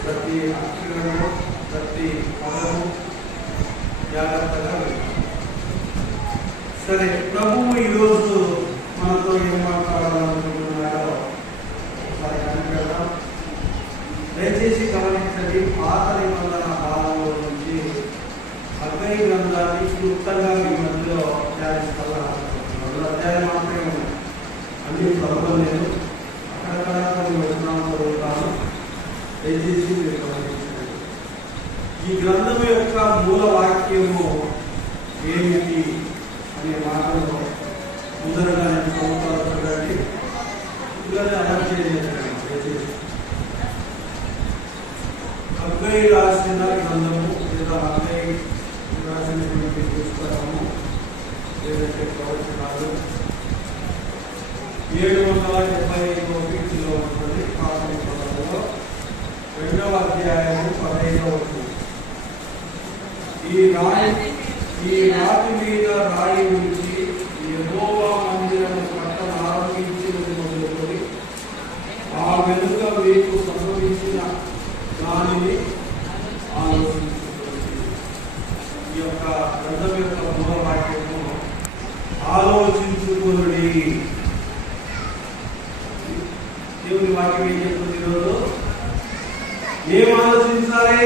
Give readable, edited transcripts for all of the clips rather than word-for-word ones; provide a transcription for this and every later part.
ప్రతి అక్షరము ప్రతి పదము జాగ్రత్తగా వింటాం. సరే, ప్రభువు ఈరోజు మనతో ఏం మాట్లాడాలనుకుంటున్నారో ఒకసారి కనిపెడదాం. దయచేసి గమనించండి. పాత నిబంధన కాలంలో నుంచి హగ్గై గ్రంథాన్ని క్లుప్తంగా మీ మధ్యలో ధ్యానిస్తాను. అధ్యాయం మాత్రమే ఉన్నాయి, అన్ని చదవలేదు. అక్కడక్కడ కొన్ని వచనాలు చదువుతాను. దయచేసి మీరు గమనించండి. ఈ గ్రంథం యొక్క మూల వాక్యము ఏమిటి అనే మాటలో ముందరగా నేను చదువుతాను. చూడండి, ఇలానే అర్థం చేయండి. దయచేసి హగ్గై రాసిన గ్రంథము లేదా హగ్గై రాసినటువంటి పుస్తకము లేదంటే ప్రవచనాలు 775వ పేజీలో ఉంటుంది. పాత నిబంధనలో 2వ అధ్యాయము 15వ వచనం. ఈ రాతి మీద రాయి నుంచి యెహోవా మందిరము కట్టన ఆరంభించినది మొదలుకొని ఆ వెనుక మీకు సంభవించిన దానిని ఆలోచించుకోండి. ఈ యొక్క గ్రంథం యొక్క మూల వాక్యము ఆలోచించుకోండి. దేవుని వాక్యం ఏం చెప్తుంది ఈరోజు? ఏం ఆలోచించాలి?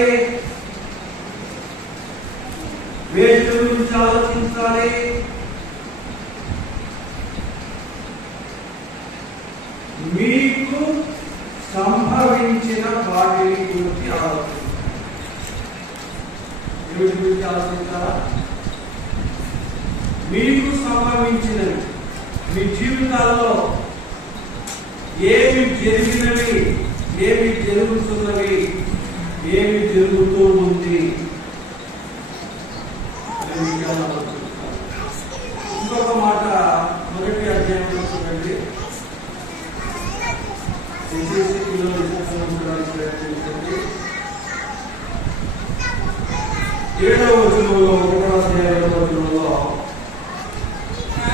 వేటి గురించి ఆలోచించాలి? మీకు సంభవించిన వాటిని గురించి ఆలోచించాలి. వీటి గురించి ఆలోచించాలా? మీకు సంభవించినవి, మీ జీవితాల్లో ఏమి జరిగినవి, ఏమి జరుగుతున్నవి, ఏమి జరుగుతూ ఉంది. ఇంకొక మాట మొదటి అధ్యాయంలో చూడండి. ప్రయత్నించండి. 7వ వచనంలో 1వ అధ్యాయం 7వ వచనంలో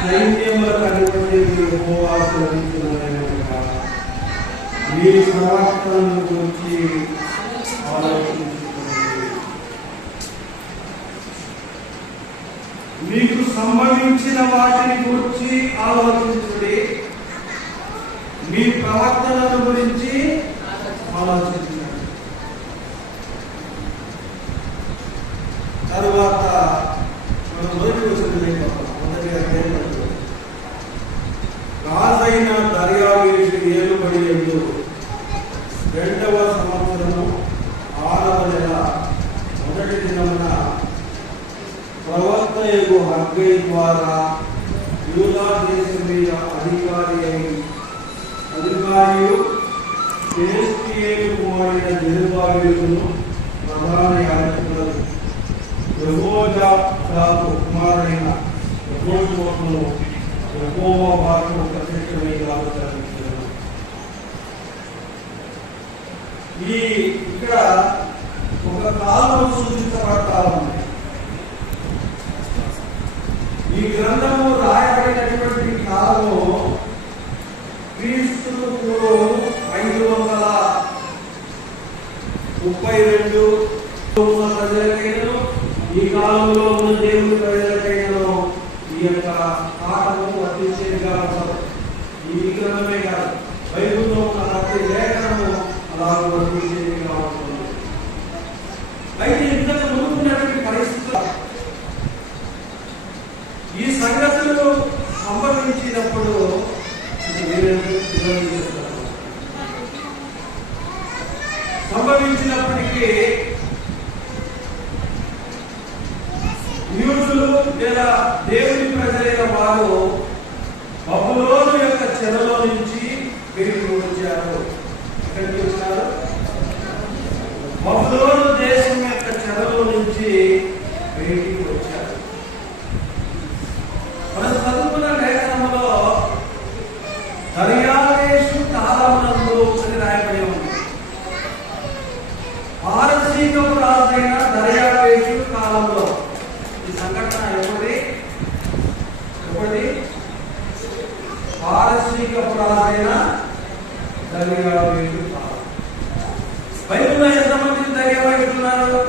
సైన్యములకు అధిపతి యెహోవా సెలవిస్తున్నదేమనగా మీ ప్రవర్తనను గురించి ఆలోచించుకోండి. మీకు సంభవించిన వాటిని గురించి ఆలోచించుడి. మీ ప్రవర్తనను గురించి ఆలోచించండి. తరువాత మనం మొదటి వచ్చింది మొదటి అధ్యాయం. రాజైన దర్యావేషు ఏలుబడి 2వ సంవత్సరము 6వ నెల మొదటి దినమున ప్రవక్తయగు హగ్గై ద్వారా యూదా దేశం మీద అధికారియు షేల్తీయేలు కుమారుడైన జెరుబ్బాబెలును ప్రధాన యాజకులను యెహోజాదాకు కుమారుడైన యెహోషువకును యెహోవా వాక్కు ప్రత్యక్షమై ఆలోచించారు. ఇక్కడ ఒక కాలం సూచించబడతా ఉంది. ఈ గ్రంథము రాయబడినటువంటి కాలము క్రీస్తు పూర్వం 532 ప్రజలకైనా ఈ కాలంలో ఉన్న దేవుని ప్రజలకైనా ఈ యొక్క పాఠము వర్తించేదిగా ఉంటుంది. ఈ గ్రంథమే కాదు, బైబిల్లో ఉన్న ప్రతి లేఖనము అలా వర్తించేదిగా ఉంటుంది. అయితే ఇంతకు ముందున్నటువంటి పరిస్థితులు ఈ సంగతులు సంభవించినప్పుడు సంభవించినప్పటికీ యూదులు లేదా దేవుని ప్రజలైన వారు బబులోను యొక్క చెరలో నుంచి బయటకు వచ్చారు. ఎక్కడికి వచ్చారు? బబులోను దేశం యొక్క చెరలో నుంచి బయటికి వచ్చారు. మనం చదువుకున్న లేఖనంలో దర్యావేషు కాలమునందు అని రాయబడి ఉంది. పారసీకపు రాజైన దర్యావేషు కాలంలో. ఈ సంఘటన ఎప్పటి? పారసీకపు రాజైన దర్యావేషు కాలం. బైబిల్లో ఎంతమంది దర్యావేషులు ఉన్నారు?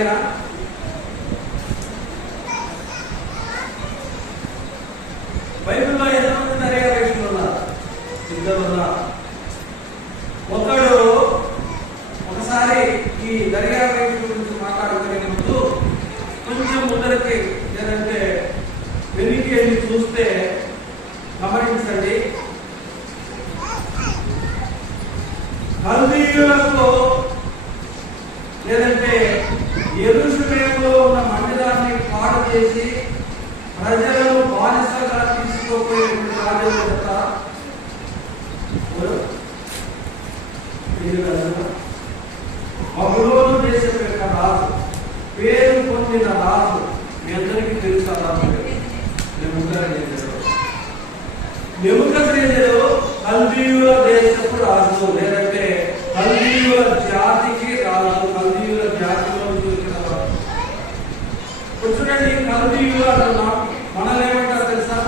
సరేనా? బైబిల్లో ఎంతమంది దర్యావేషులు ఉన్నారు? ఇద్దరు ఉన్నారు. ఒకడు ఒకసారి ఈ దర్యావేషుల గురించి మాట్లాడుకునే ముందు కొంచెం ముందరికి లేదంటే వెనక్కి వెళ్ళి చూస్తే గమనించండి. కల్దీయులకు లేదంటే యెరూషలేములో ఉన్న మందిరాన్ని పాడు చేసి ప్రజలను బానిసగా తీసుకుపోయేటువంటి రాజు బబులోను దేశం యొక్క రాజు, పేరు పొందిన రాజు. మీ అందరికీ తెలుసా? నెబుకద్నెజరు కల్దీయుల దేశపు రాజు, లేదంటే కల్దీయుల జాతికి రాజు. కల్దీయుల జాతిలో వచ్చిన వాడు. చూడండి, కల్దీయులు అంటున్నాం. మనల్ని ఏమంటారు తెలుసా?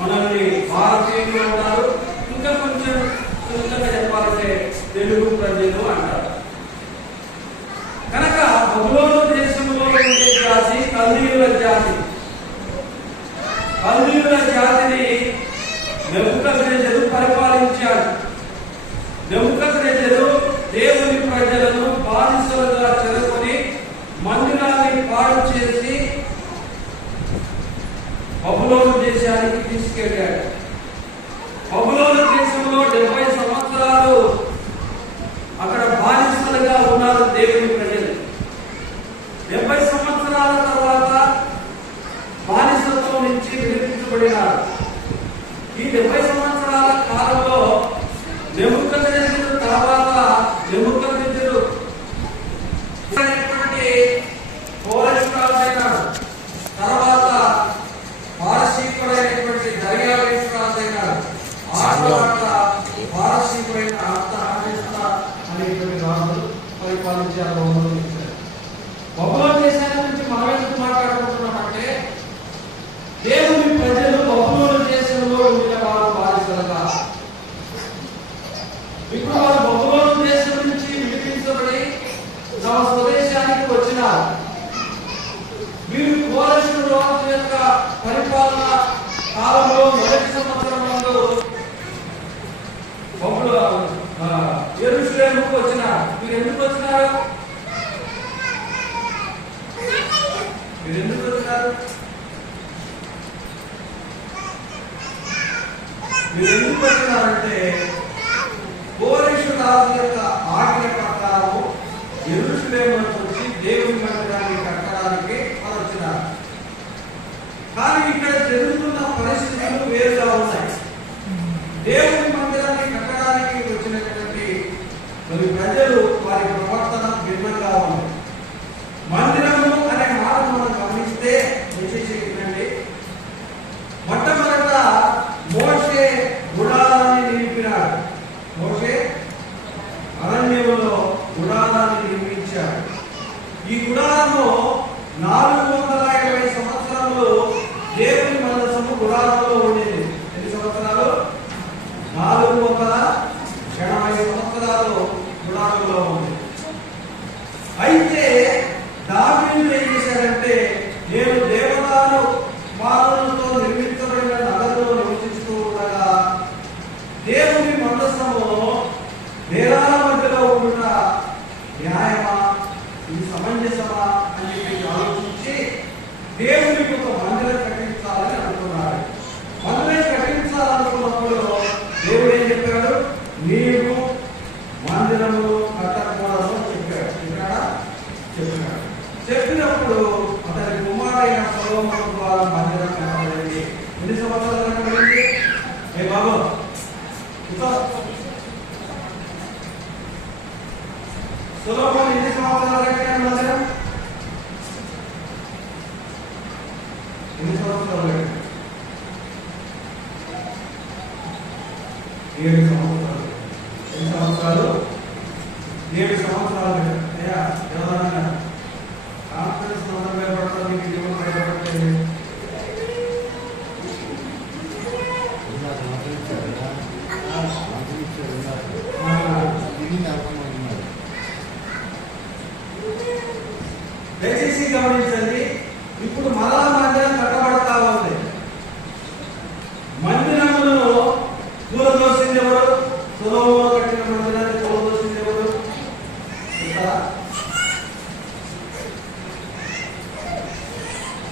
మనల్ని భారతీయులు అంటారు. ఇంకా కొంచెం సులభంగా చెప్పాలంటే తెలుగు ప్రజలు అంటారు. కనుక బబులోను దేశంలో ఉండే జాతి కల్దీయుల జాతి. కల్దీయుల జాతిని నెబుకద్నెజరు పరిపాలించాడు. నెబుకద్నెజరు దేవుని ప్రజలను బానిసలుగా చెరుకొని మందిరాన్ని పాడు చేసి బబులోను దేశానికి తీసుకెళ్ళాడు. బబులోను దేశంలో 70 సంవత్సరాలు అక్కడ బానిసలుగా ఉన్నారు దేవుని ప్రజలు. 70 సంవత్సరాల తర్వాత బానిసత్వం నుంచి విడిపించబడినారు. ఈ 70 సంవత్సరాల కాలంలో నెబుకద్నెజరు తర్వాత నెబుకద్నెజరు తర్వాత పారసీకుడైనటువంటి దర్యావేషుడైనాడు. ఆ తర్వాత పారసీకుడైన అనేటువంటి రాజులు పరిపాలించారు. బబులోను దేశాల నుంచి మనం ఎందుకు మాట్లాడుకుంటున్నామంటే, దేవుని ప్రజలు బబులోను దేశంలో ఉండిన వారు బానిసలుగా. ఇప్పుడు వారు బబులోను దేశం నుంచి విడిపించబడి తమ స్వదేశానికి వచ్చినారు. వీరు కోరషు రాజు యొక్క పరిపాలన కాలంలో మొదటి సంవత్సరంలో యెరూషలేముకు వచ్చినారు. మీరు ఎందుకు వచ్చినారు? మీరు ఎందుకు వచ్చినారు? మీరు ఎందుకు వచ్చినారంటే, కోరషు రాజు యొక్క ఆజ్ఞ ప్రకారం యెరూషలేముకు వచ్చి దేవుని మందిరాన్ని కట్టడానికి వారు వచ్చినారు. కానీ ఇక్కడ జరుగుతున్న పరిస్థితులు వేరుగా ఉన్నాయి. దేవుని మందిరాన్ని కట్టడానికి వచ్చినటువంటి మరి ప్రజలు వారి ప్రవర్తన భిన్నంగా ఉంది. మందిరము అనే మాట మనం గమనిస్తే విశేషండి, మొట్టమొదట మోషే గుడారాన్ని నిలిపినాడు. మోషే అరణ్యంలో గుడారాన్ని నిర్మించాడు. ఈ గుడారము 420 సంవత్సరములు దేవుని మందసము గుడారంలో ఉండేది. ఎన్ని సంవత్సరాలు? 480 సంవత్సరాలు గుడారంలో ఉంది. అయితే దావీదు ఏం చేశాడంటే, నేను దేవదారు పాలనతో నిర్మించబడిన నగరంలో నివసిస్తూ ఉండగా దేవుని మందసము నేరాల మధ్యలో ఉన్న న్యాయమా, ఇది సమంజసమా అని చెప్పి ఆలోచించి దేవునికి ఒక మందిరం కట్టించాలని అనుకున్నాడు. మందిరం కట్టించాలనుకున్నప్పుడు దేవుడు ఏం చెప్పాడు? నీవు మందిరము కట్టకూడదు చెప్పాడు. చెప్పినాడు. చెప్పినప్పుడు అతని కుమారైన సొలొమోను ద్వారా మందిరం కట్టబడింది. ఎన్ని సంవత్సరాలు కట్టబడింది? ఏ బాబు సొలొమోను ఎన్ని సంవత్సరాలు కట్టాడు మందిరం? ఎన్ని సంవత్సరాలు కట్టాడు? 7 సంవత్సరాలు. ఎన్ని సంవత్సరాలు? 7 సంవత్సరాలు కట్టాడు. కాన్ఫరెన్స్ భయపడతారు, మీకు దేవుడు భయపడట్లేదు. దయచేసి గమనించండి. ఇప్పుడు మరలా మందిరం కట్టబడతా ఉంది. మందిరమును కూలదోసింది ఎవరు? సొలొమోను కట్టిన మందిరాన్ని కూలదోసింది ఎవరు?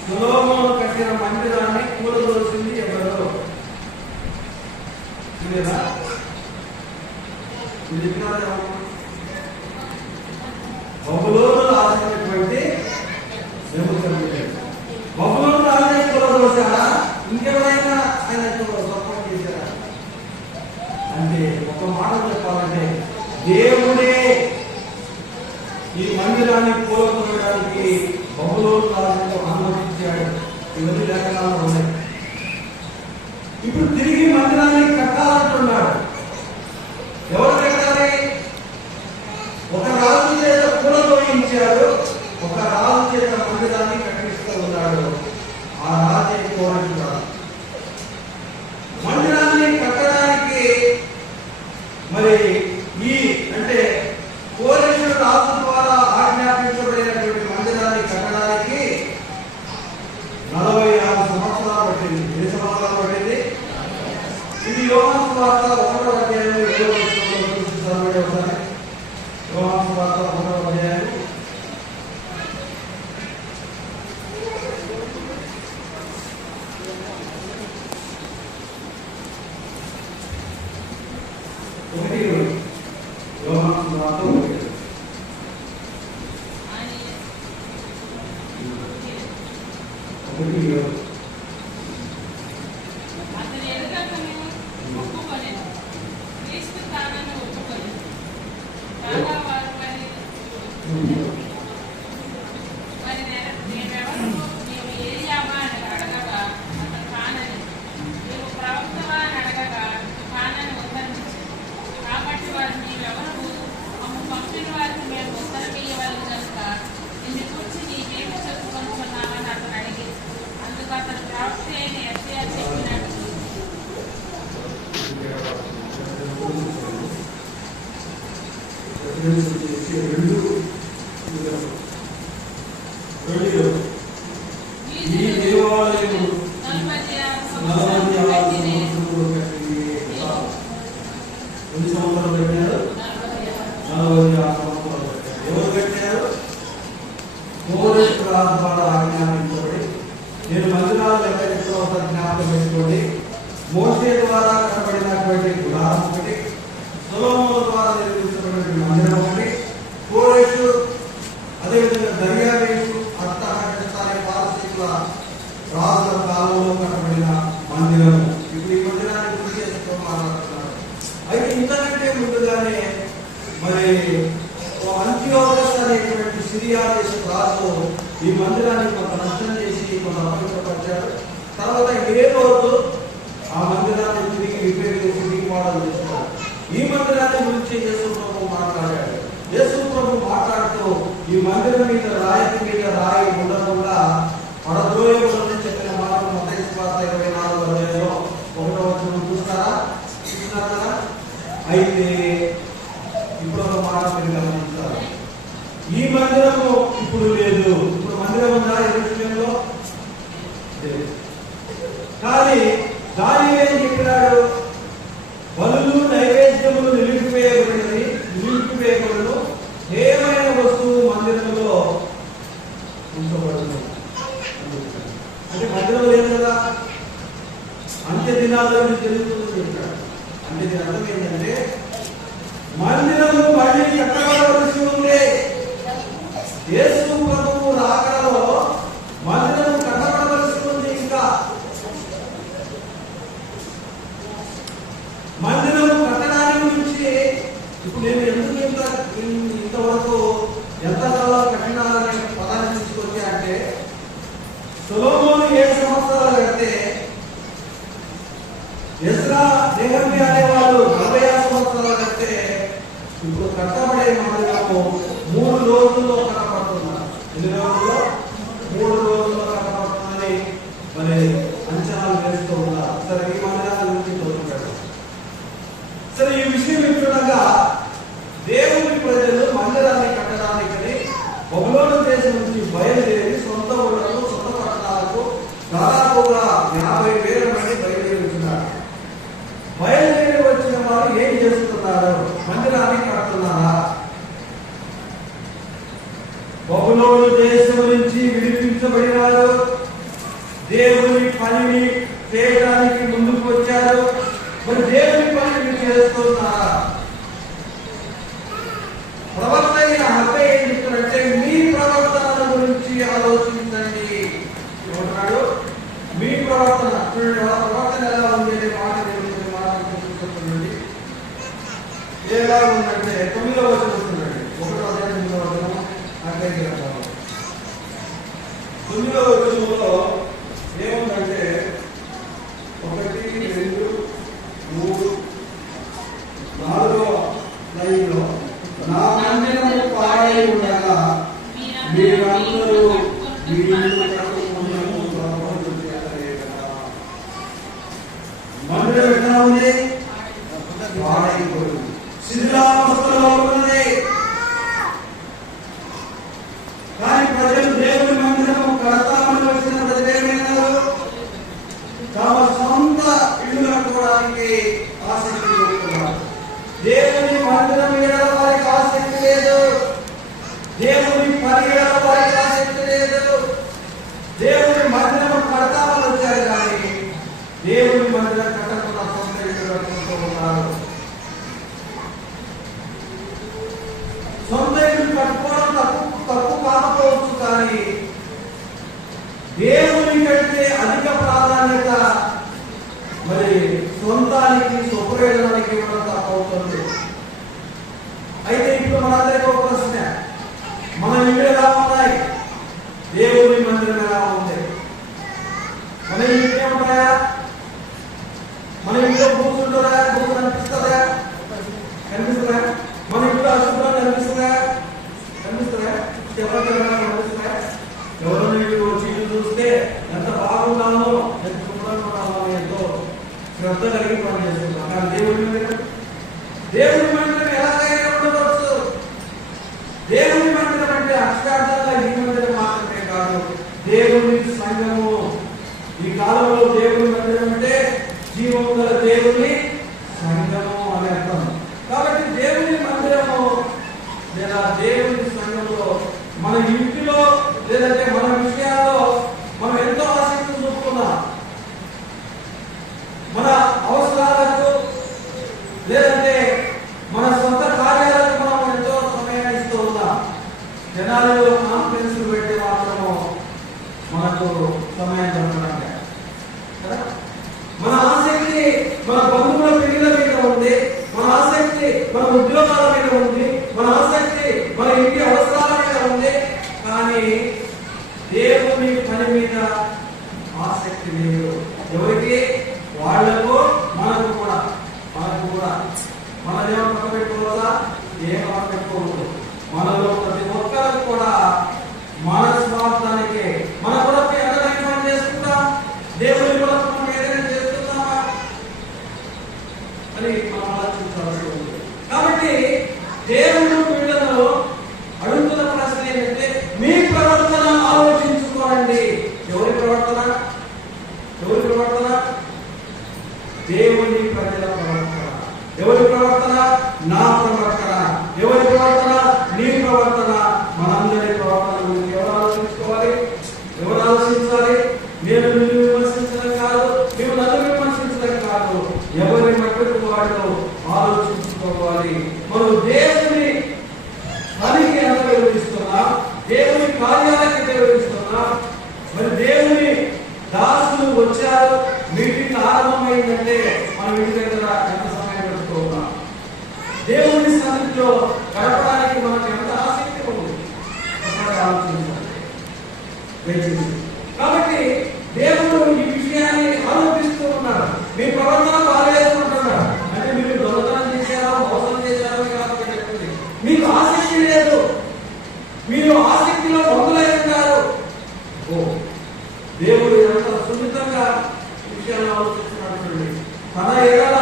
సొలొమోను కట్టిన మందిరాన్ని కూలదోసింది ఎవరు? బబులోను రాసినటువంటి బబులోను రాజు కూలదోశారా? ఇంకెవరైనా ఆయన సపోర్ట్ చేశారా? అంటే ఒక మాట చెప్పాలంటే దేవుడే ఈ మందిరాన్ని కూలదోయడానికి బబులోను రాజుకు అనుమతించాడు. ఇవన్నీ లేఖనాలు ఉన్నాయి. ఇప్పుడు తిరిగి మందిరాన్ని కట్టాలంటున్నాడు. ఎవరు కట్టాలి? ఒక రాజు చేత కూలదోయించాడు, ఒక రాజు చేత మందిరాన్ని కట్టిస్తూ ఉన్నాడు. ఆ రాజే కోరుతున్నాడు. మందిరాన్ని కట్టడానికి మరి ఈ అంటే కోరేశ్వర రాజు ద్వారా ఆజ్ఞాపించబడినటువంటి మందిరాన్ని కట్టడానికి 46 సంవత్సరాలు పట్టింది. ఎన్ని సంవత్సరాలు పట్టింది? ఇది యోహాను సువార్త 1వ అధ్యాయం 7వ వచనంలో చూపిస్తాను. యోహాను సువార్త 1వ అధ్యాయం 1. యోహాను సువార్త 1. ఈ దేవాలయం 46 సంవత్సరాలు కట్టారు. 46 సంవత్సరాలు కట్టారు. ఎవరు కట్టారు? కోరేశ్వర రాజు ద్వారా ఆజ్ఞాపించబడి. నేను మందిరాలు లెక్క ఒకసారి జ్ఞాపకం పెట్టుకోండి. మోషే ద్వారా కట్టబడినటువంటి గుడారం ఒకటి, సొలొమోను ద్వారా నిర్మించబడినటువంటి మందిరం ఒకటి, కోరేషు అదేవిధంగా దర్యావేషు అర్థాన్ని పారసీకుల రాజుల కాలంలో కట్టబడిన మందిరము. ఇప్పుడు ఈ మందిరాన్ని గుర్తు చేసుకొని మాట్లాడుతున్నారు. అయితే ఇంతకంటే ముందుగానే మరి అంతియోకస్ అనేటువంటి సిరియా దేశ రాజు ఈ మందిరాన్ని కొంత నష్టం చేసి కొంత అపవిత్రపరిచాడు. తర్వాత ఏ రోజు ఆ మందిరాన్ని తిరిగి రిపేర్ చేసి రీమోడల్ చేస్తారు. ఈ మందిరాన్ని గురించి యేసు ప్రభు మాట్లాడాడు. యేసు ప్రభు మాట్లాడుతూ ఈ మందిరం మీద రాయి మీద రాయి ఉండకుండా పడద్రోయబడని చెప్పిన మాట మత్తయి సువార్త 24వ అధ్యాయంలో 1వ వచనం చూస్తారా? చూస్తున్నారు కదా? అయితే ఇప్పుడు ఒక మాట మీరు గమనించాలి. ఈ మందిరము ఇప్పుడు లేదు. ఇప్పుడు మందిరం ఉందా యెరూషలేములో? కానీ దానిలో ఏం చెప్పినాడు? బలులు నైవేద్యములు నిలిపివేయబడును, ఏమైనా వస్తువు మందిరంలో ఉంచబడును. అంటే మందిరం లేదు కదా, అంత్య దినాల్లో జరుగుతుందని చెప్పాడు. అంటే దీని అర్థం ఏంటంటే మందిరము మళ్ళీ కట్టబడవలసి ఉంది. యేసు ప్రభువు రాకడలో మందిరము కట్టబడవలసి ఉంది. ఇంకా మందిరము కట్టడానికి గురించి ఇప్పుడు నేను ఎందుకు ఇంతవరకు ఎంత కఠినాలనే పదాన్ని తీసుకొచ్చా అంటే, సొలొమోను 7 సంవత్సరాలు కడితే ఎజ్రా నెహెమ్యా అనేవాళ్ళు 46 సంవత్సరాలు కడితే ఇప్పుడు కట్టబడే మందిరము 3 రోజుల్లో కట్టబడుతున్నారు. ఎన్ని రోజుల్లో? 3 రోజుల్లో కట్టబడుతుందని మరి అంచనాలు వేస్తూ ఉన్నారు. సరే, ఈ మందిరాల గురించి చూస్తున్నాడు. సరే, ఈ విషయం వింటుండగా దేవుని ప్రజలు మందిరాన్ని కట్టడానికి బబులోను ప్రదేశం నుంచి బయలుదేరి సొంత ఊళ్ళకు సొంత పట్టణాలకు దాదాపుగా 50,000 మంది బయలుదేరి వచ్చినారు. బయలుదేరి వచ్చిన వారు ఏం చేస్తున్నారు? మందిరాన్ని కడుతున్నారా? బబులోను దేశం నుంచి విడిపించబడినారు, దేవుని పనిని చేయడానికి ముందుకు వచ్చారు. మరి దేవుని పనిని చేస్తున్నారా? ప్రవక్త అయిన హగ్గై ఏం చెప్తున్నారంటే, మీ ప్రవర్తన గురించి ఆలోచించండి ఏమంటున్నాడు? మీ ప్రవర్తన చూడండి, వాళ్ళ ప్రవర్తన ఎలా ఉంది అనే మాట చూడండి. ఎలా ఉందంటే 9వ వచనం వస్తుందండి. 1వ అధ్యాయం 9వ వచనం హగ్గై గ్రంథంలో 9వ వచనంలో ఏముందంటే 1, 2, 3, 4వ లైన్లో నా మందిరము పాడై ఉండగా మీరందరూ మందిరం ఎట్లా ఉంది? పాడైపోయింది, శిథిలావస్థలో ఉన్నది. కానీ ప్రజలు దేవుని మందిరము కడతామని వచ్చిన ప్రజలు ఏమైనారు? తమ సొంత ఇల్లు కట్టుకోవడానికి ఆసక్తి చూపుతున్నారు. దేవుని మందిరం మీద వారికి ఆసక్తి లేదు, దేవుని పని మీద వారికి ఆసక్తి లేదు. దేవుని మందిరం కడతామని వచ్చారు కానీ దేవుని మందిరం కట్టకుండా సొంత ఇల్లు కట్టుకుంటూ ఉన్నారు. సొంత ఇల్లు కట్టుకోవడం తప్పు కాకపోవచ్చు, కానీ దేవుని కంటే అధిక ప్రాధాన్యత మరి సొంతానికి స్వప్రయోజనానికి ఇవ్వడం తప్పవుతుంది. అయితే ఇప్పుడు మనందరికీ ఒక ప్రశ్న, మన ఇల్లు ఎలా ఉన్నాయి? దేవుని మందిరం ఎలా ఉంది? మన ఇంట్లో ఉంటాయా? మన ఇంట్లో కూర్చుంటారా? కూర్చు కనిపిస్తుందా? కనిపిస్తుందా? మన ఇంట్లో అశుభ్రం కనిపిస్తుందా? కనిపిస్తుందా? కనిపిస్తుందా? ఎవరో చీలు చూస్తే ఎంత బాగున్నామో, ఎంత శుభ్రంగా ఉన్నామో ఎంతో శ్రద్ధ కలిగి పని చేస్తున్నాం. కానీ దేవుని మందిరం ఎలాగైనా ఉండవచ్చు. దేవుని మందిరం అంటే అక్షరార్థంగా ఈ మందిరం మాత్రమే కాదు, దేవుని సంఘము. ఈ కాలంలో దేవుని మందిరం అంటే జీవము గల దేవుని సంఘము అని అర్థం. కాబట్టి దేవుని మందిరము లేదా దేవుని సంఘంలో మన ఇంటిలో లేదంటే మన విషయాల్లో మనం ఎంతో ఆసక్తి చూపుతున్నాం. మన అవసరాలకు లేదంటే మన సొంత కార్యాలకు మనం ఎంతో సమయాన్ని ఇస్తూ ఉన్నాం. జనాలలో కాన్ఫరెన్స్ పెట్టి మాత్రము మనకు సమయం దొరకడానికి మన ఆసక్తి మన బంధువుల పెళ్లిల మీద ఉంది, మన ఆసక్తి మన ఉద్యోగాల మీద ఉంది, మన ఆసక్తి మన ఇంటి అవసరాల మీద ఉంది. కానీ దేవుని పని మీద ఆసక్తి లేదు. ఎవరికి? వాళ్లకు, మనకు కూడా. మనదేమో పక్క పెట్టుకోవచ్చా? ఏం పక్క పెట్టుకోవద్దు. మనలో ప్రతి ఒక్కరికి కూడా మన స్వార్థానికి మన కొరకు ఎక్కడైనా పని చేసుకుంటాం, దేవుని కొరకు మనం ఏదైనా చేస్తున్నామా అని మనం ఆలోచించాల్సి ఉంది. కాబట్టి దేవుడు వీళ్ళను అడుగుతున్న ప్రశ్న ఏంటంటే, మీ ప్రవర్తన ఆలోచించుకోండి. ఎవరి ప్రవర్తన? దేవుని ప్రజల ప్రవర్తన. ఎవరి ప్రవర్తన? నా ప్రవర్తన. ఎవరి ప్రవర్తన? నీ ప్రవర్తన. మనందరి ప్రవర్తన గురించి ఎవరు ఆలోచించుకోవాలి? ఎవరు ఆలోచించాలి? నేను నిన్ను విమర్శించడం కాదు, నువ్వు నన్ను విమర్శించడం కాదు. ఎవరి మట్టుకు వాళ్ళు ఆలోచించుకోవాలి. మనం దేవుని పనికి ఎంత వివరిస్తున్నా, దేవుని కార్యాలకి వివరిస్తున్నా. మరి దేవుని దాసులు వచ్చారు, మీటింగ్ ఆరంభమైందంటే మనం ఇంటి దగ్గర ఎంత సమయం పెట్టుకోవాలి? దేవుని సన్నిధిలో గడపడానికి మనకు ఎంత ఆసక్తి ఉంది ఒకసారి ఆలోచించాలి. కాబట్టి దేవుడు ఈ విషయాన్ని ఆలోచిస్తూ ఉన్నాడు. మీ ప్రవర్తన బాగాలేదుకుంటున్నాడు అంటే మీరు దొంగతనం చేశారో మోసం చేశారో కాదు, మీకు ఆసక్తి లేదు, మీరు ఆసక్తిలో పొందలై ఉంటారు. దేవుడు ఎంత సున్నితంగా విషయాన్ని ఆలోచిస్తున్నాడు. తన ఎడల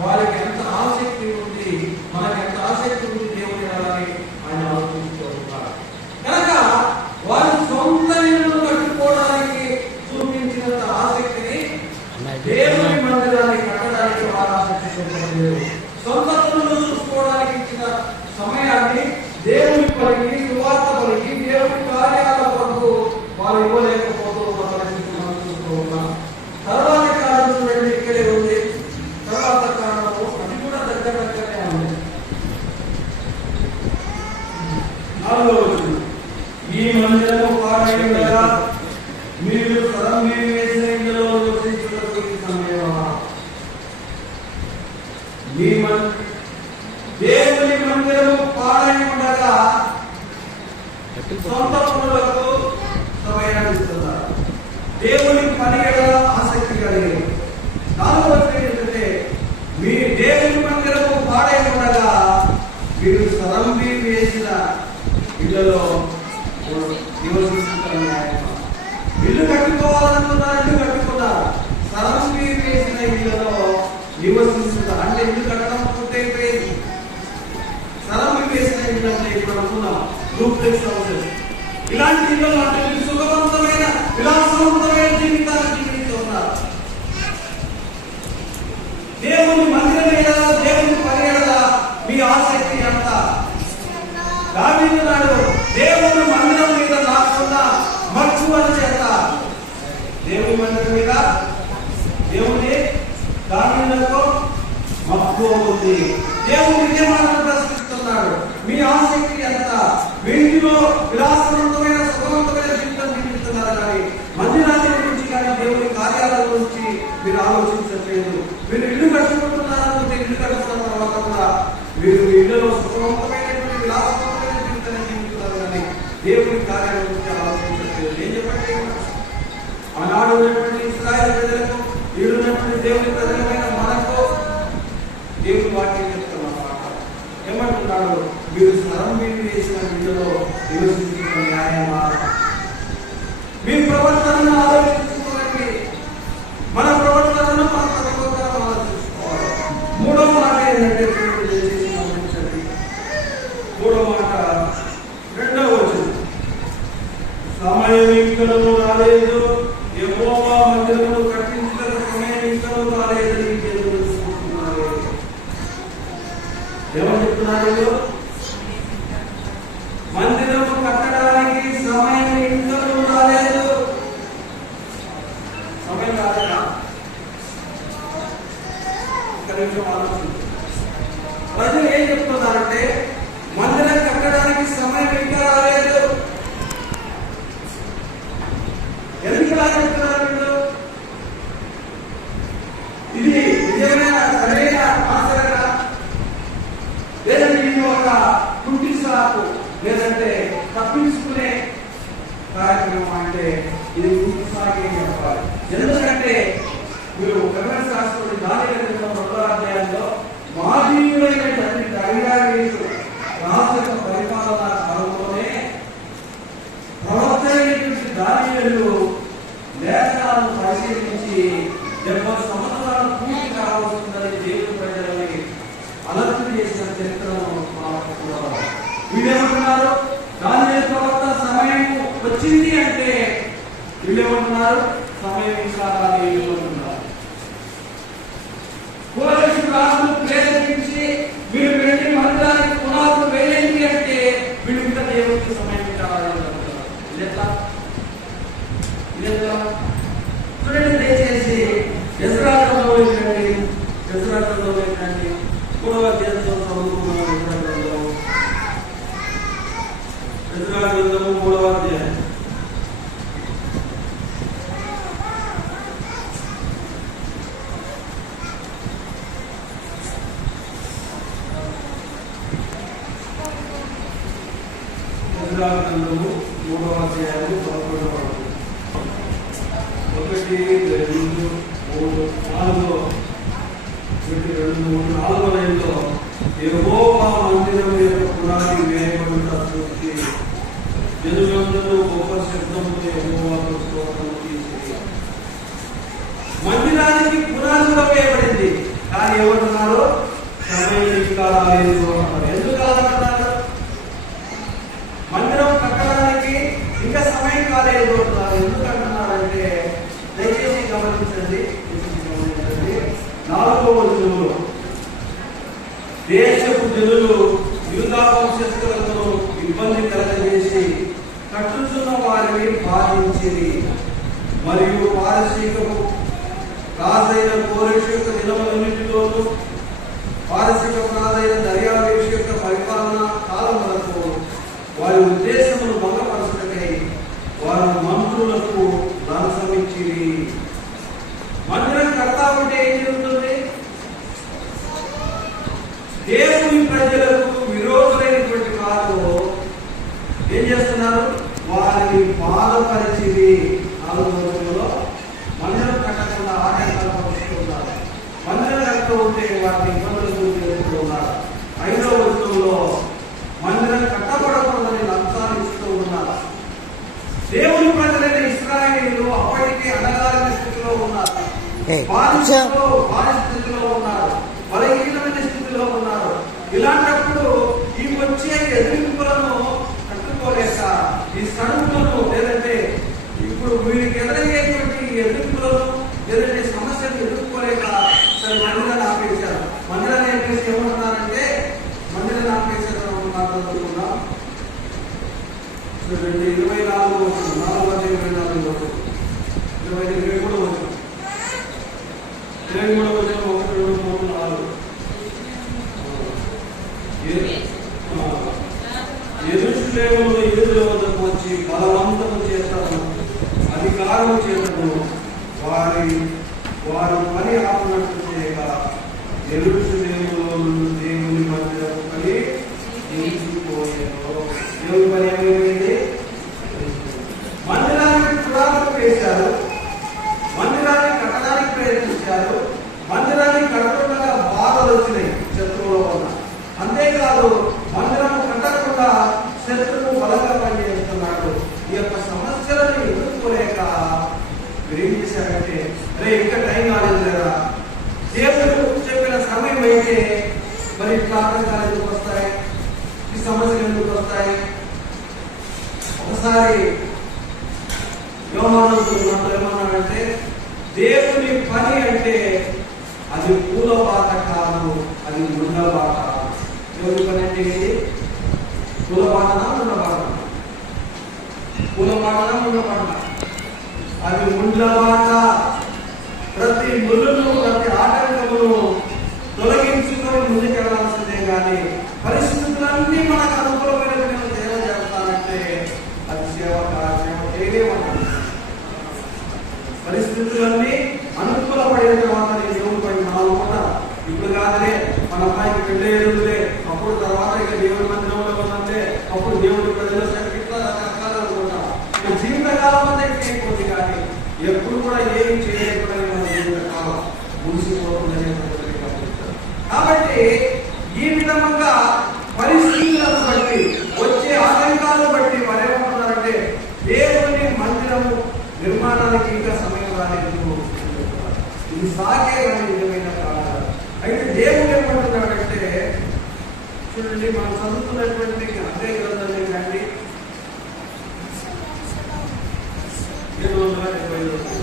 వారికి ఎంత ఆసక్తి ఉంది, మనకి ఎంత ఆసక్తి ఉంది దేవుని ఎడలని ఆయన ఆలోచిస్తూ ఉంటారు. కనుక ఈ మందిరము పాడైండగా మీరు స్వరం వేసిన ఇందులో నివసించుటకు ఈ సమయమా? దేవుని మందిరము పాడై ఉండగా సొంత పనులకు సమయాన్ని ఇస్తున్నారు. దేవుని పని ఆసక్తి కలిగి ఏంటంటే మీ దేవుని మందిరము పాడై ఉండగా మీరు సరంబి వేసిన ఇళ్లలో నివసిస్తున్నారు. ఇల్లు కట్టుకోవాలనుకున్నారు, ఇల్లు కట్టుకున్నారు. సరంబి వేసిన ఇళ్లలో నివసిస్తున్నారు. అంటే ఇల్లు కట్టడం పూర్తయిపోయింది. సరంబి వేసిన ఇల్లు అంటే ఇప్పుడు అనుకున్నాం డూప్లెక్స్ హౌసెస్. ఇలాంటి ఇళ్లలో అంటే మీరు సుఖవంతమైన విలాసవంతమైన జీవితాన్ని జీవిస్తున్నారు. దేవుని మందిరం మీద, దేవుని పని మీద మీ ఆసక్తి ఎంత? దావీదు నాడు దేవుని మందిరం మీద నాకున్న మక్కువ చేత దేవుని మందిరం మీద దేవుని దావీదుకు మక్కువ ఉంది. దేవుని నియమాలను ప్రశ్నిస్తున్నాడు. మీ ఆసక్తి ఎంత? వీటిలో విలాసవంతమైన సుఖవంతమైన జీవితం జీవిస్తున్నారు కానీ మందిరాన్ని గురించి కానీ దేవుని కార్యాల గురించి మీరు ఆలోచించట్లేదు. మీరు ఇల్లు కట్టుకుంటున్నారనుకుంటే ఇల్లు కట్టుకున్న తర్వాత కూడా మీరు ఇళ్లలో సుఖవంతమైనటువంటి విలాసవంతమైన జీవితాన్ని జీవిస్తున్నారు కానీ దేవుని కార్యాల గురించి ఆలోచించట్లేదు. ఏం చెప్పండి? ఆనాడు ఉన్నటువంటి ఇశ్రాయేలు ప్రజలకు, ఈడున్నటువంటి దేవుని ప్రజలమైన మనకు దేవుని వాక్యం చెప్తున్నారు. ఏమంటున్నాడు? మీరు స్వరం వేసిన ఇళ్లలో నివసించిన న్యాయమా? మీ ప్రవర్తనను ఆలోచించుకోండి. మన ప్రవర్తనను మన ప్రవర్తనను ఆలోచించుకోవాలి. మూడో మాట ఏంటంటే మూడో మాట 2వ వచనం, సమయం ఇంకనూ రాలేదు, యెహోవా మందిరమును కట్టించుటకు సమయం ఇంకనూ రాలేదని ఎదురు చూస్తున్నారు. ఏమని చెప్తున్నారు? మందిరము కట్టడానికి సమయం ఇంకనూ రాలేదు. సమయం రాలేదా? ఒక నిమిషం ఆలోచించండి. ప్రజలు ఏం చెప్తున్నారంటే మందిరం కట్టడానికి సమయం ఇంకా రాలేదు. ఎందుకు చెప్తున్నారు వీళ్ళు? ఇది నిజమైన సరైన ఆచరణ లేదంటే ఇది ఒక కుంటి సాకు లేదంటే తప్పించుకునే కార్యక్రమం అంటే ఇది కుంటి సాగే చెప్పాలి. ఎందుకంటే మీరు కర్ణాటక రాష్ట్రంలో దాని 2వ అధ్యాయంలో మాజీయులైన తండ్రి దైవావేశు రాష్ట్ర పరిపాలన కాలంలోనే ప్రవర్తనైనటువంటి దానియేలు లేఖనాలను పరిశీలించి 70 సంవత్సరాలు పూర్తి కావాల్సిందని దేవుని ప్రజలని అలర్ట్ చేసిన చరిత్రను వీళ్ళేమంటున్నారు? దానియేలు ప్రవర్తన సమయం వచ్చింది అంటే వీళ్ళేమంటున్నారు? సమయం ఇంకా రాలేదు అంటున్నారు. కోరేషు రాజును ప్రేరేపించి వీళ్ళు వెళ్ళి మందిరానికి పునాదులు వేయండి అంటే వీళ్ళు ఇంకా దేవుడికి సమయం ఇంకా రాలేదు అంటున్నారు. ఇదేలా చూడండి. దయచేసి ఎజ్రా గ్రంథంలో ఏంటండి? ఎజ్రా గ్రంథంలో ఏంటండి? 3వ అధ్యాయంలో చదువుకున్నాం. ఎజ్రా గ్రంథము 3వ అధ్యాయం. ఎజ్రా గ్రంథము 3వ అధ్యాయము 11వ వచనం. 1 2 3 4 లైన్లో యెహోవా మందిరం యొక్క పునాది వేయబడుట చూసి జనులందరూ గొప్ప శబ్దంతో యెహోవాకు స్తోత్రం చేసిరి. మందిరానికి పునాదిగా వేయబడింది కానీ ఏమంటున్నారు? సమయం ఇంకా రాలేదు అంటారు. ఎందుకు కాదంటున్నారు? మందిరం కట్టడానికి ఇంకా సమయం కాలేదు అంటున్నారు. ఎందుకు అంటున్నారంటే దయచేసి గమనించండి. 4వ వచనంలో దేశపు జనులు యూదా వంశస్థులను ఇబ్బంది కలగజేసి కట్టుచున్న వారిని బాధించిరి. మరియు పారసీకము రాజైన కోరెషు యొక్క దినములన్నిటిలోనూ పారసీక రాజైన దర్యావేషు యొక్క పరిపాలన కాలం వరకు వారి ఉద్దేశమును భంగపరచడానికి వారిని బాధపరిచిరి. 4వ వచనంలో మందిరం కట్టకుండా ఆటంకాలు పరుస్తున్నారు, మందిరం కడుతూ ఉంటే వారిని ఇబ్బందులు చేస్తూ ఉన్నారు. 5వ వచనంలో మందిరం కట్టబడకూడదని లంచాలు ఇస్తూ ఉన్నారు. దేవుని ప్రజలైన ఇశ్రాయేలీయులు అప్పటికే అణగారిన స్థితిలో ఉన్నారు, స్థితిలో ఉన్నారు, బలహీనమైన స్థితిలో ఉన్నారు. ఇలాంటప్పుడు ఈ వచ్చే ఎదిరింపులను కట్టుకోలేక, ఈ సడుగులను లేదంటే ఇప్పుడు వీరికి ఎదురయ్యేటువంటి ఎదిరింపులను లేదంటే సమస్యలు ఎదుర్కోలేక సరే మందిరాన్ని ఆపేశారు. మందిరాన్ని ఆపేసి ఏమంటున్నారంటే మందిరాన్ని ఆపేశారు మాట్లాడుతున్నాం. 24 వచ్చిన 4:24 వచ్చిన 23 వచ్చిన 1, 2, 3, 4 యెరూషలేములో యూదుల వద్దకు వచ్చి బలవంతము చేస్తాను అధికారము చేతను వారు పని ఆపునట్టు చేయక యెరూషలేములో దేవుని మందిరము పని నిలిచిపోయాను. దేవుని పని ఏమైంది? మందిరానికి పునాదులు వేశారు, మందిరాన్ని కట్టడానికి ప్రయత్నించారు, మందిరాన్ని కట్టకుండా బాధలు వచ్చినాయి శత్రువుల వల్ల. అంతేకాదు మందిరం కట్టకుండా శత్రువు బలంగా పనిచేస్తున్నాడు. ఈ యొక్క సమస్యలను ఎదుర్కోలేక ఏం చేశారంటే అరే ఇంకా టైం కాలేదు కదా, దేవుడు చెప్పిన సమయం అయితే మరి ఆటంకాలు ఎందుకు వస్తాయి, ఈ సమస్యలు ఎందుకు వస్తాయి? ఒకసారి యోహాను ఏమన్నాడంటే దేవుని పని అంటే అది పూల బాట కాదు, అది ముండ బాట. దేవుని పని అంటే ఏంటి? పూల బాటనా ముండ బాట? పూల బాటనా ముండ బాట? అది ముండ్ల బాట. ప్రతి ముళ్ళును ప్రతి ఆటంకమును తొలగించుకొని ముందుకెళ్లాల్సిందే కానీ పరిస్థితులన్నీ మనకు అనుకూలమైన సేవ చేస్తానంటే అది సేవ చేయలేమన్నా. పరిస్థితులన్నీ అనుకూలపడిన తర్వాత నేను దేవుని పైన 4 పూట ఇప్పుడు కాదులే మన అమ్మాయికి పెళ్ళేదులే అప్పుడు తర్వాత ఇక దేవుని మందిరంలో ఉందంటే అప్పుడు దేవుడి ప్రజలు ఇట్లా రకరకాలు అనుకుంటాం. ఇక జీవితకాలం అనేది అయిపోతుంది కానీ ఎప్పుడు కూడా ఏమి చేయలేకపోయినా మన జీవితకాలం ముగిసిపోతుందనే. కాబట్టి ఈ విధంగా పరిస్థితులను బట్టి వచ్చే ఆటంకాలను బట్టి వారు ఏమంటున్నారంటే దేవుని మందిరము నిర్మాణానికి ఇంకా సమయం రాలేదు, ఇది సాగే నిజమైన కారణాలు. అయితే దేవుడు ఏమంటున్నాడంటే చూడండి, మనం చదువుతున్నటువంటి అదే గ్రంథాన్ని కానీ 775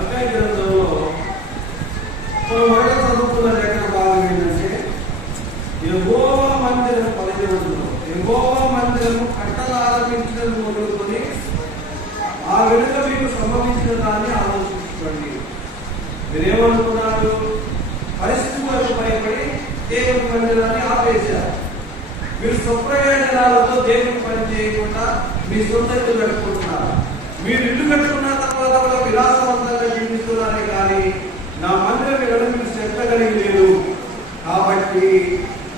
అదే గ్రంథంలో మొదట చదువుతున్న లేఖన భాగం ఏంటంటే యెహోవా మందిరం 15 యెహోవా మందిరము కట్టలారంభించడం మొదలుకొని ఆ వెనుక మీకు సంభవించిన దాన్ని ఆలోచించుకోండి. మీరేమనుకున్నారు? పరిస్థితులకు భయపడి దేవుని మందిరాన్ని ఆపేశారు. మీరు స్వప్రయోజనాలతో దేవుని పని చేయకుండా మీ సొంత ఇల్లు కట్టుకుంటున్నారు. మీరు ఇల్లు కట్టుకున్న తర్వాత కూడా విలాసవంతంగా జీవిస్తున్నారే కానీ నా మందిరం ఎక్కడ మీరు శ్రద్ధ కలిగి లేరు. కాబట్టి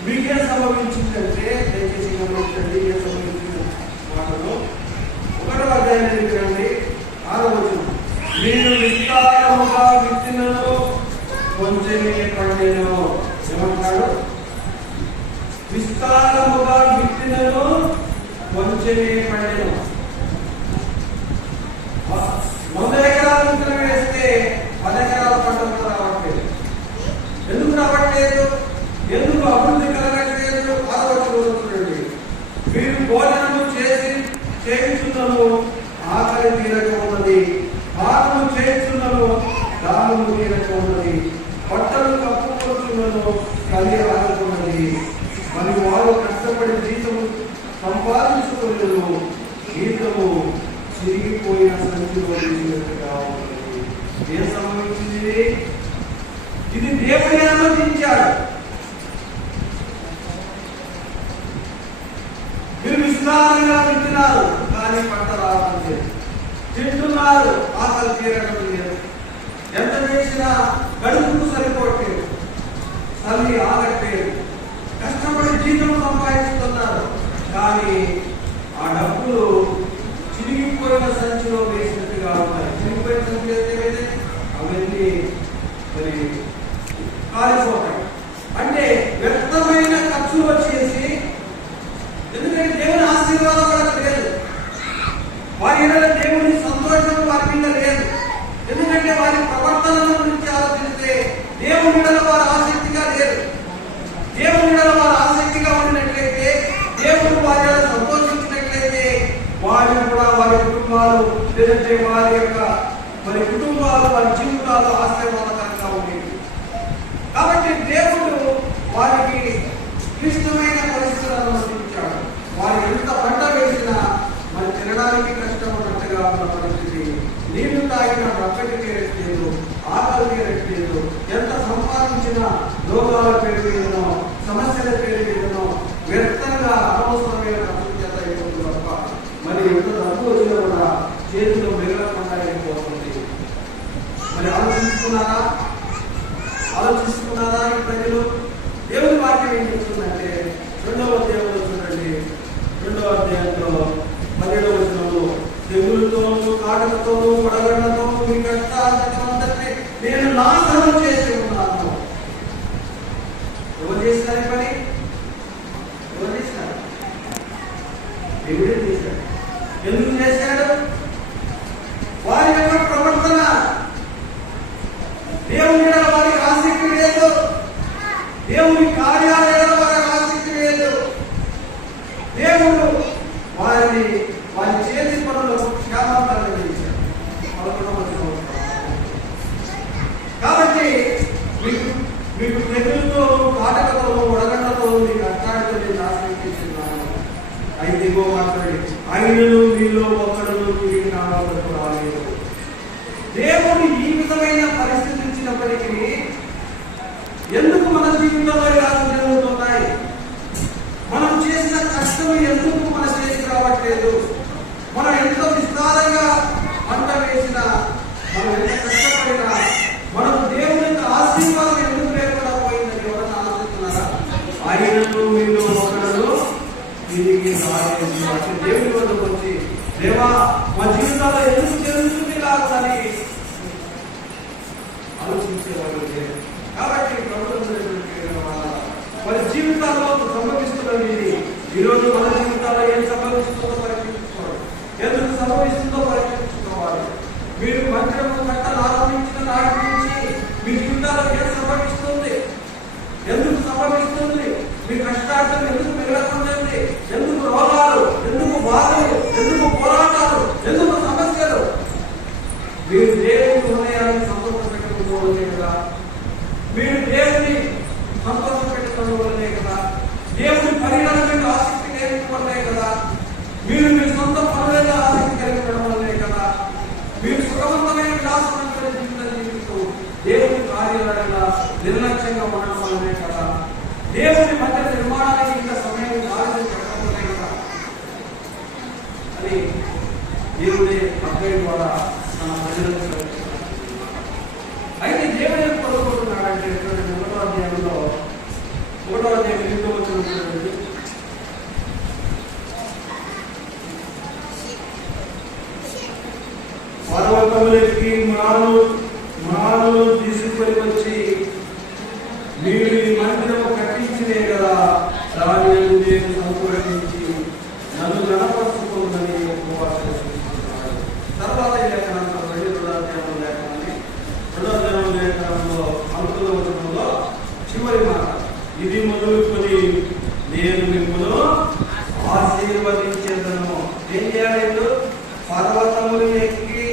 మీకే సంభవించిందంటే దయచేసి గమనించండి. ఏ సంభవించిన మాటలో 1వ అధ్యాయం రండి 6వ వచనం. మీరు విస్తారముగా విత్తినను కొంచెమే పండెను. ఏమంటాడు? విస్తారముగా విత్తినను కొంచెమే పండెను. 100 ఎకరాలు విత్తనం వేస్తే 10 ఎకరాల పంట రావట్లేదు. ఎందుకు రావట్లేదు? ఎందుకు అభివృద్ధి కలగట్లేదు? 6వ చూడండి. మీరు భోజనము చేయించున్నను ఆకలి తీరక ఉన్నది, పానము చేయించున్నను దానము తీరక ఉన్నది, బట్టలు కప్పుకొచ్చున్నను కలి ఆడుతున్నది. మరి వారు కష్టపడి జీతము సంపాదించుకున్నారు, జీతము చిరిగిపోయిన సంచిలో తీసినట్టుగా ఉన్నది. ఏం సంభవించింది? ఇది దేవుడే అనుమతించాడు. మీరు విస్తారంగా వింటున్నారు కానీ పంట రావడం లేదు, తింటున్నారు ఆకలి తీరడం లేదు, జీతం సంపాదిస్తున్నారు. కానీ ఆ డబ్బులు చిరిగిపోయిన సంచిలో వేసినట్టుగా ఉన్నాయి. చిరిగిపోయిన సంచి వేస్తే అవన్నీ మరి కాలిపోతాయి. అంటే వ్యర్థమైన ఖర్చులు వచ్చేసి, ఎందుకంటే దేవుని ఆశీర్వాదం వాళ్ళకి లేదు, వారి దేవుని సంతోషం వారి మీద లేదు. ఎందుకంటే వారి ప్రవర్తన గురించి ఆలోచిస్తే దేవుని వారు ఆసక్తిగా లేరు. దేవుని వారు ఆసక్తిగా ఉన్నట్లయితే, దేవుడు వారి సంతోషించినట్లయితే, వారు కూడా వారి కుటుంబాలు లేదంటే వారి యొక్క మరి కుటుంబాలు వారి జీవితాలు ఆశీర్వాదకరంగా ఉండేవి. కాబట్టి దేవుడు వారికి క్లిష్టమైన పరిస్థితులను అందించాడు. వారు ఎంత పంట వేసినా మరి తినడానికి కష్టపడినట్టుగా ఉన్న పరిస్థితి, నీళ్లు తాగిన ప్రకృతి తీరట్లేదు, ఆకలి తీరట్లేదు, ఎంత సంపాదించినా రోగాల పేరు మీదనో సమస్యల పేరు మీదనో వ్యర్థంగా అనవసరమైన ఖర్చు చేత అయిపోతుంది తప్ప మరి ఎంత డబ్బు వచ్చినా కూడా చేతిలో మిగలకుండా అయిపోతుంది. మరి ఆలోచిస్తున్నారా ఈ ప్రజలు? దేవుని వాక్యం ఏం చెప్తుందంటే, 2వ అధ్యాయంలో చూడండి, 2వ అధ్యాయంలో 17వ వచనంలో, తెగులుతోనూ కాటలతోనూ పడగళ్లతోనూ మీ కష్టాన్ని నేను నాశనం చేసి ఉన్నాను. ఎవరు చేసినారు పని? ఎవరు చేసినారు? దేవుడే చేశాడు. ఎందుకు చేశాడు? వారి యొక్క ప్రవర్తన, దేవుని వారికి ఆసక్తి లేదు, దేవుని కార్యాలయాల వారికి ఆసక్తి లేదు. దేవుడు వారి చేతి పనులకు క్షేమాంతరం చేశాడు. కాబట్టి మీకు తెగులతో కాటకతో వడగండతో మీ కష్టాలతో నేను నాశనం చేస్తున్నాను. అయితే ఇగో మాట్లాడి ఆయనను మీలో ఒకడు తిరిగి నా వద్దకు రాలేదు. దేవుడు ఈ విధమైన పరిస్థితి ఇచ్చినప్పటికీ ఎందుకు మన జీవితంలో ఇలా జరుగుతున్నాయి? మనం చేసిన కష్టం ఎందుకు మన చేతికి రావట్లేదు? మనం ఎంతో విస్తారంగా పంట వేసినా, మనం ఎంత కష్టపడినా మనం దేవుని యొక్క ఆశీర్వాదం ఎందుకు లేకుండా పోయిందని ఎవరైనా ఆలోచిస్తున్నారా? ఆయనను మీలో ఒకడు తిరిగి రాలేదు. అంటే దేవుని వద్దకు వచ్చి, దేవా మా జీవితాల్లో ఎందుకు జరుగుతుంది కాదని ఆలోచించేవాళ్ళు లేరు. కాబట్టి మన జీవితాల్లో సంభవిస్తున్నది ఇది. ఈరోజు మన జీవితాల్లో ఏం సంభవిస్తుందో పరీక్షించుకోవాలి. ఎందుకు సంభవిస్తుందో పరీక్షించుకోవాలి. మీరు మందిరము కట్టలు ఆరంభించిన నాటి నుంచి మీ జీవితాల్లో ఏం సంభవిస్తుంది? ఎందుకు సంభవిస్తుంది? మీ కష్టార్థం ఎందుకు మిగలకుంటుంది? ఎందుకు రోగాలు, ఎందుకు బాధలు, ఎందుకు పోరాటాలు, ఎందుకు సమస్యలు? మీరు దేవుని హృదయాన్ని సంతోషపెట్టుకోవడమే కదా, మీరు దేవుని సంతోషపెట్టుకోవడం వల్లనే కదా, దేవుని పరిణామం మీద ఆసక్తి కలిగి వల్లే కదా, మీరు మీ సొంత పనులలో ఆసక్తి కలిగి ఉండడం వల్లే కదా, మీరు సుఖవంతమైన విలాసవంతమైన జీవితం జీవిస్తూ దేవుని కార్యాలయంగా నిర్లక్ష్యంగా ఉండడం వల్లనే కదా, దేవుని మందిర నిర్మాణానికి ఇంత సమయం ఆలోచన పెట్టడం వల్లే కదా అని దేవుడే అబ్బాయి ద్వారా మన ప్రజలకు. అయితే దేవుడు ఏం కోరుకుంటున్నాడంటే 1వ అధ్యాయంలో 1వ అధ్యాయం 8వ వచనం, పర్వతములకి మానవులు తీసుకొని వచ్చి మీరు ఈ మందిరము కట్టించినే కదా, దాని నేను సంతోషించి నన్ను గణపరుచుకుందని ఉపవాసం చేస్తున్నాడు. తర్వాత ఈ లేఖనంలో 2వ అధ్యాయం లేఖనంలో 9వ వచనంలో చివరి మాట, ఇది మొదలుకొని నేను మిమ్మల్ని ఆశీర్వదించేదను. ఏం చేయాలి? పర్వతములు ఎక్కి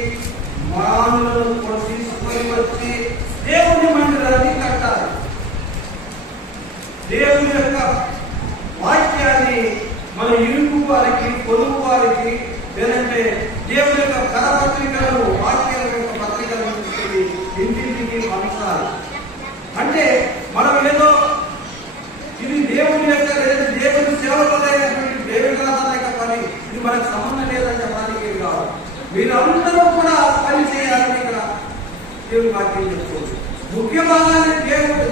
మానవులను తీసుకొని వచ్చి దేవుని మందిరాన్ని కట్టాలి. దేవుని యొక్క వాక్యాన్ని మన ఇరుగు వారికి, పొరుగు వారికి, లేదంటే దేవుని యొక్క కరపత్రికలను, వాక్యాల యొక్క పత్రికలను తీసుకొని ఇంటింటికి పంచాలి. అంటే మనం ఏదో ఇది దేవుని యొక్క దేవుని సేవకులైనటువంటి దేవుని యొక్క పని, ఇది మనకు సంబంధం లేదని చెప్పడానికి కాదు. మీరందరూ కూడా పని చేయాలని ఇక్కడ దేవుని వాక్యం చెప్పుకోవచ్చు. ముఖ్య భాగాన్ని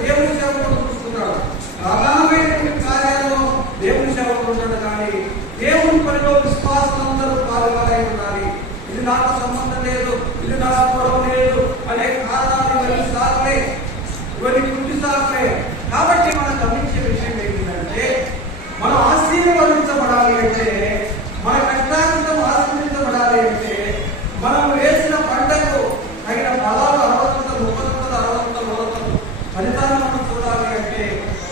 దేవుని సేవకులు చూస్తున్నాడు. ప్రధానమైనటువంటి కార్యాలను దేవుని సేవకులు ఉండడు కానీ దేవుని పనిలో విశ్వాసందరూ పాల్గొనాలి ఉండాలి. ఇది నాకు సంబంధం లేదు, ఇది నాకు గొడవ లేదు అనే కారణాలు ఇవన్నీ సాగులే, ఇవన్నీ కృతి సాగులే. కాబట్టి మనం గమనించే విషయం ఏంటంటే, మనం ఆశీర్వదించబడాలి అంటే, మన కష్టాంతం ఆశీర్వదించబడాలి అంటే, మనం వేసిన పంటకు తగిన ఫలాలు 60, 30, 60, ఫలితాన్ని మనం చూడాలి అంటే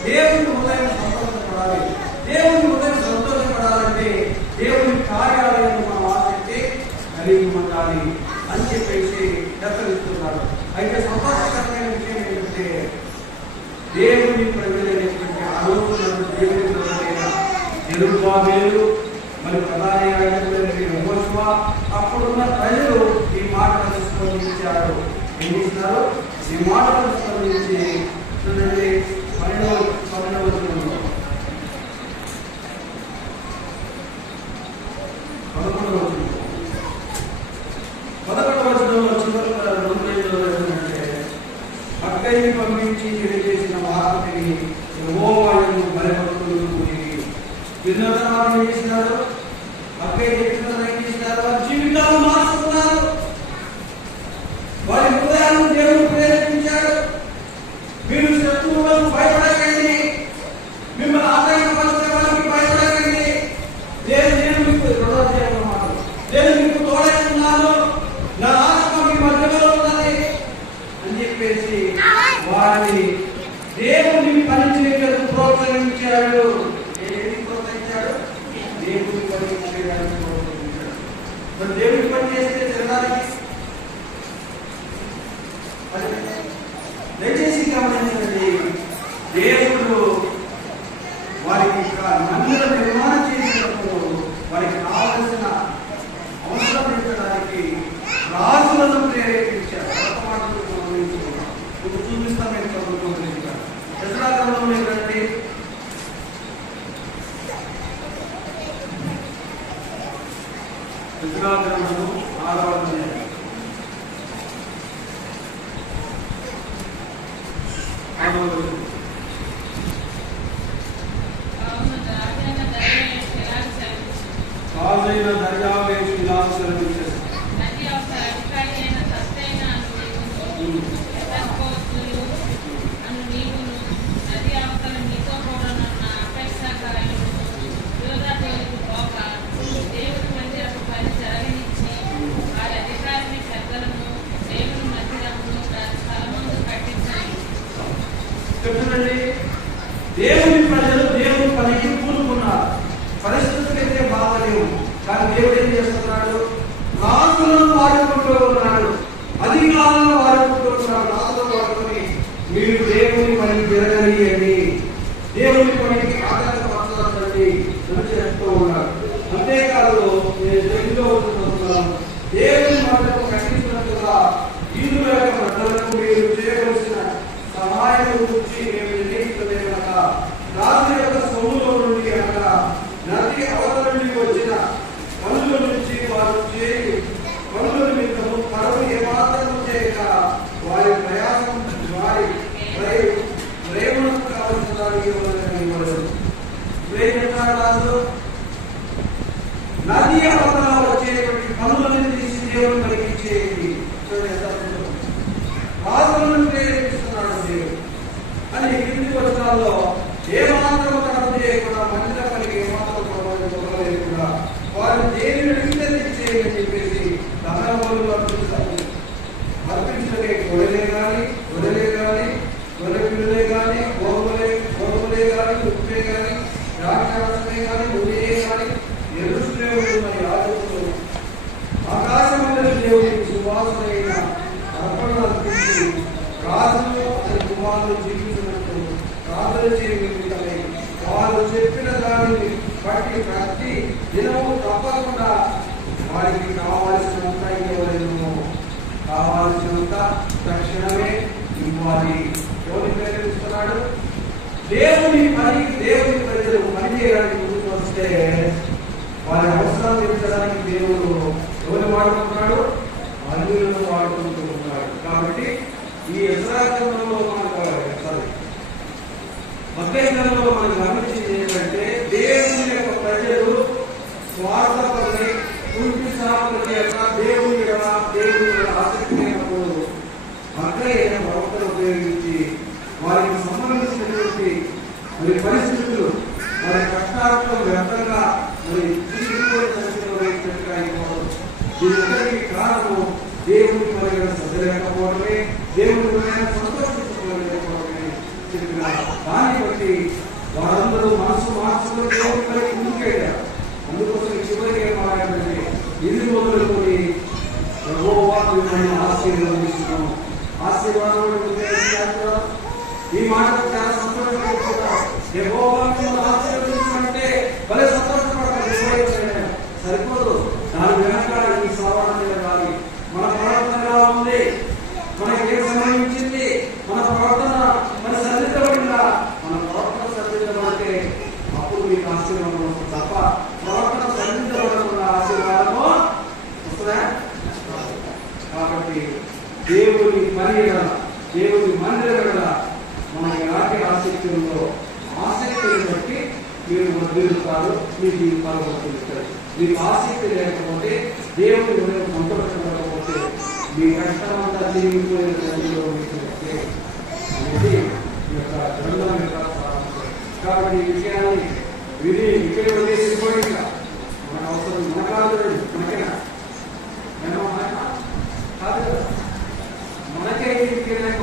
దేవుని హృదయం సంతోషపడాలి. దేవుని హృదయం సంతోషపడాలంటే దేవుని కార్యాలయంలో మనం ఆసక్తి కలిగి ఉండాలి అని చెప్పేసి హెచ్చరిస్తున్నారు. అయితే సంతోషకరమైన విషయం ఏంటంటే, దేవుని ప్రజలైనటువంటి ఆలోచనలు దేవుని జెరుబ్బాబెలు మరి ప్రధాన యాజకులైన యెహోషువ అప్పుడున్న ప్రజలు ఈ మాటలను స్పందించారు. ఏం చేస్తున్నారు? ఈ మాటలను స్పందించి చూడండి 12వ వచనంలో 11వ వచనంలో చివరిలో అక్కడిని పంపించి తెలియజేసిన వార్తని యెహోవాను భయభక్తులు విన్నతనాలు ఏం చేసినారు? అక్కడే చెప్పిన ఏం చేసినారు? వారి జీవితాలు మార్చుకున్నారు. వారి హృదయాలను దేవుడు ప్రేరేపించాడు. మీరు శత్రువులకు భయపడకండి, మిమ్మల్ని ఆదాయపరిచే వారికి భయపడకండి, నేను మీకు నేను మీకు తోడై ఉన్నాను, నా ఆత్మ మీ మధ్యలో ఉన్నది అని చెప్పేసి వారిని దేవుని పని చేయడానికి ప్రోత్సహించాడు. దేవుని పని చేయడానికి ప్రోత్సహించాడు. మరి దేవుని పని చేస్తే జరగాలి. దయచేసి గమనించండి, దేవుడు వారికి మందిరం నిర్మాణం చేసినప్పుడు వారికి కావలసిన అవసరం పెట్టడానికి రాజులను ప్రేరేపించారు. ఇప్పుడు చూపిస్తాం మేము చదువుకుంటున్నాం. దశరాగ్రంథంలో ఏంటంటే దశరాగ్రంథము 6వ అధ్యాయం 6వ వచనం. రాజైన దర్యావేషు ఇలా సెలవిచ్చాడు. చెప్తుందండి, దేవుని ప్రజలు దేవుని పనికి పూనుకున్నారు. పరిస్థితులు అయితే బాగలేవు, కానీ దేవుడు ఏం చేస్తున్నాడు? రాజులను వాడుకుంటూ ఉన్నాడు, అధికారులను వాడుకుంటూ ఉన్నాడు. రాజులను వాడుకొని మీరు దేవుని పని జరగనియండి, దేవుని పనికి ఆధారపరచాలండి అని చెప్తూ ఉన్నాడు. అంతేకాదు దేవుని మాటకు ఖండించినట్టుగా ఈదుల యొక్క ప్రజలకు మీరు చేయవలసిన సహాయం గురించి మేము నిర్ణయించలేదు కనుక రాజు యొక్క సొమ్ములో నుండి అనగా నది అవతల నుండి వచ్చిన పనుల నుంచి వారు చేయి పనుల నిమిత్తము పరువు ఏమాత్రం చేయక వారి ప్రయాసం వారి ప్రేమకు కావలసిన దానికి ఇవ్వలేదు. రాజు నది అవతల వచ్చేటువంటి పనులను తీసి దేవుని కలిగించేది రాజులను ప్రేరేపిస్తున్నాడు దేవుడు అని కింది వచనాల్లో ఏమాత్రం తడవ చేయకుండా మందిర పనికి ఏమాత్రం ప్రభావం లేకుండా వారు దేవుని విస్తరించేయని చెప్పేసి దహనబలులు అర్పించే గొడవలే కానీ గొర్రె పిల్లలే కానీ గోధుమలే కానీ ఉప్పే కానీ ద్రాక్షారసమే కానీ నూనె కానీ ఎరుసలేమున్న యాజకులు ఆకాశమండలి దేవునికి సువాసనైన అర్పణలు అర్పించి రాజులు అతని కుమారులు జీవించినట్టు ప్రార్థన చేయగలుగుతాయి. వారు చెప్పిన దానిని బట్టి ప్రతి దినము తప్పకుండా వారికి కావాల్సినంత ఇవ్వలేము, కావాల్సినంత తక్షణమే ఇవ్వాలి. ఎవరిని ప్రేరేపిస్తున్నాడు? దేవుని పని. దేవుని ప్రజలు పని చేయడానికి ముందుకు వస్తే వారి అవసరాలు తీర్చడానికి దేవుడు ఎవరిని వాడుకుంటున్నాడు? అన్యులను వాడుకుంటూ ఉన్నాడు. కాబట్టి ఈ యెషయా గ్రంథంలో మనకు గమనించింది ఏంటంటే సరి అయిన ప్రవర్తన ఉపయోగించి వారికి సంబంధించినటువంటి మరి పరిస్థితులు వారి కష్టాలతో వ్యర్థంగా మరి దీనికి కారణము దేవుని మరి శ్రద్ధ లేకపోవడమే, దేవుని సంతోషించుకోలేకపోవడమే చెప్పిన దాన్ని బట్టి వారందరూ మనసు మార్చుకుని దేవుని పై ముందుకెళ్ళారు. అందుకోసం చివరికి ఏం మాట్లాడంటే ఇది మొదలుకొని యెహోవా మిమ్మల్ని ఆశీర్వదిస్తున్నాము. ఆశీర్వాదం ఈ మాటలు చాలా సంతోషపడుతున్నారు. యెహోవా మిమ్మల్ని ఆశీర్వదించమంటే భలే సంతోషపడతారు. సరిపోదు, దాని వెనక ఈ సవాళ్ళు నిలబడాలి. మన ప్రవర్తన ఎలా ఉంది, మనకి ఏం సంబంధించింది, మన ప్రవర్తన మన సరిదిద్దబడిందా? మన ప్రవర్తన సరిదిద్దబడితే అప్పుడు మీకు ఆశీర్వాదం వస్తుంది తప్ప ప్రవర్తన సరిదిద్దబడకుండా ఆశీర్వాదము వస్తుందా? కాబట్టి దేవుని పని దేవుని మందిరం మనకి ఎలాంటి ఆసక్తి ఉందో ఆసక్తిని బట్టి మీరు వర్ధిల్లుతారు, మీ జీవితాలు వర్ధిల్లుతారు. మీకు ఆసక్తి లేకపోతే దేవుని సంతోషపడకపోతే మీ కష్టం అంతా తిరిగిపోయిన తల్లిలో మీకు అనేది ఈ యొక్క గ్రంథం యొక్క సారాంశం. కాబట్టి ఈ విషయాన్ని విని ఇక్కడ వదిలేసిపోయి మన అవసరం మన కాదు, మనకేనా కాదు కదా, మనకే ఈ విషయాన్ని